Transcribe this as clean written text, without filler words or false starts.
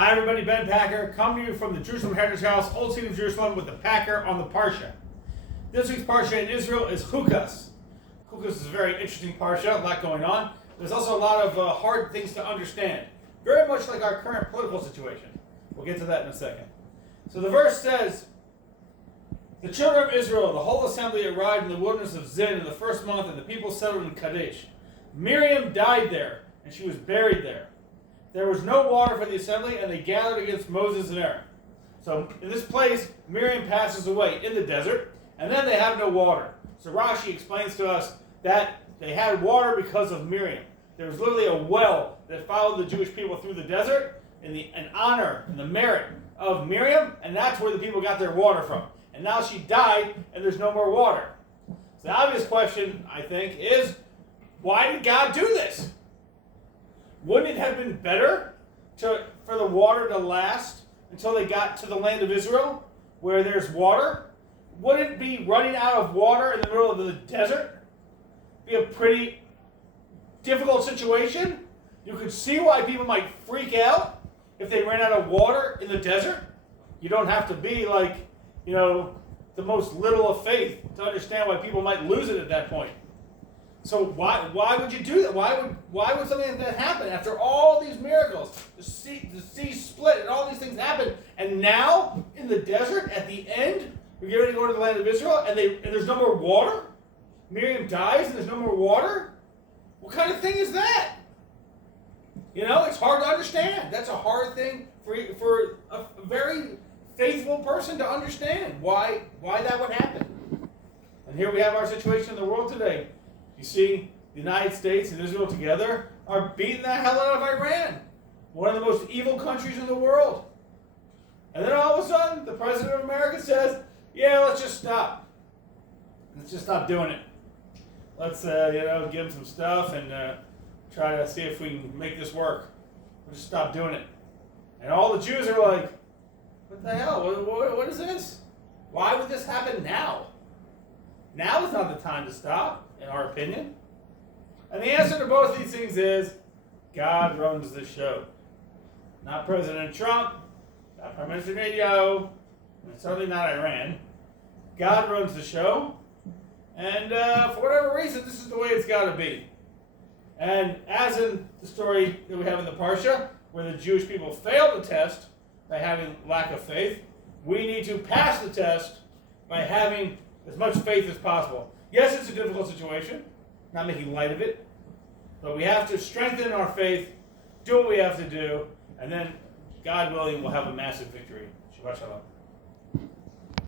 Hi everybody, Ben Packer, coming to you from the Jerusalem Heritage House, Old City of Jerusalem, with the Packer on the Parsha. This week's Parsha in Israel is Chukas. Chukas is a very interesting Parsha, a lot going on. There's also a lot of hard things to understand, very much like our current political situation. We'll get to that in a second. So the verse says, "The children of Israel, the whole assembly, arrived in the wilderness of Zin in the first month, and the people settled in Kadesh. Miriam died there, and she was buried there. There was no water for the assembly, and they gathered against Moses and Aaron." So in this place, Miriam passes away in the desert, and then they have no water. So Rashi explains to us that they had water because of Miriam. There was literally a well that followed the Jewish people through the desert in honor and the merit of Miriam, and that's where the people got their water from. And now she died, and there's no more water. So the obvious question, I think, is, why did God do this? Wouldn't it have been better for the water to last until they got to the land of Israel, where there's water? Wouldn't it be running out of water in the middle of the desert be a pretty difficult situation? You could see why people might freak out if they ran out of water in the desert. You don't have to be like, the most little of faith to understand why people might lose it at that point. So why would you do that? Why would something like that happen after all these miracles? The sea split and all these things happened, and now in the desert at the end, we're getting ready to go to the land of Israel, and there's no more water? Miriam dies and there's no more water? What kind of thing is that? It's hard to understand. That's a hard thing for a very faithful person to understand why that would happen. And here we have our situation in the world today. You see, the United States and Israel together are beating the hell out of Iran, one of the most evil countries in the world. And then all of a sudden, the President of America says, yeah, let's just stop. Let's just stop doing it. Let's, give them some stuff and try to see if we can make this work. We'll just stop doing it. And all the Jews are like, what the hell? What is this? Why would this happen now? Now is not the time to stop, in our opinion. And the answer to both these things is, God runs the show. Not President Trump, not Prime Minister Netanyahu, and certainly not Iran. God runs the show, and for whatever reason, this is the way it's got to be. And as in the story that we have in the Parsha, where the Jewish people failed the test by having lack of faith, we need to pass the test by having as much faith as possible. Yes, it's a difficult situation, not making light of it, but we have to strengthen our faith, do what we have to do, and then, God willing, we'll have a massive victory. Shabbat Shalom.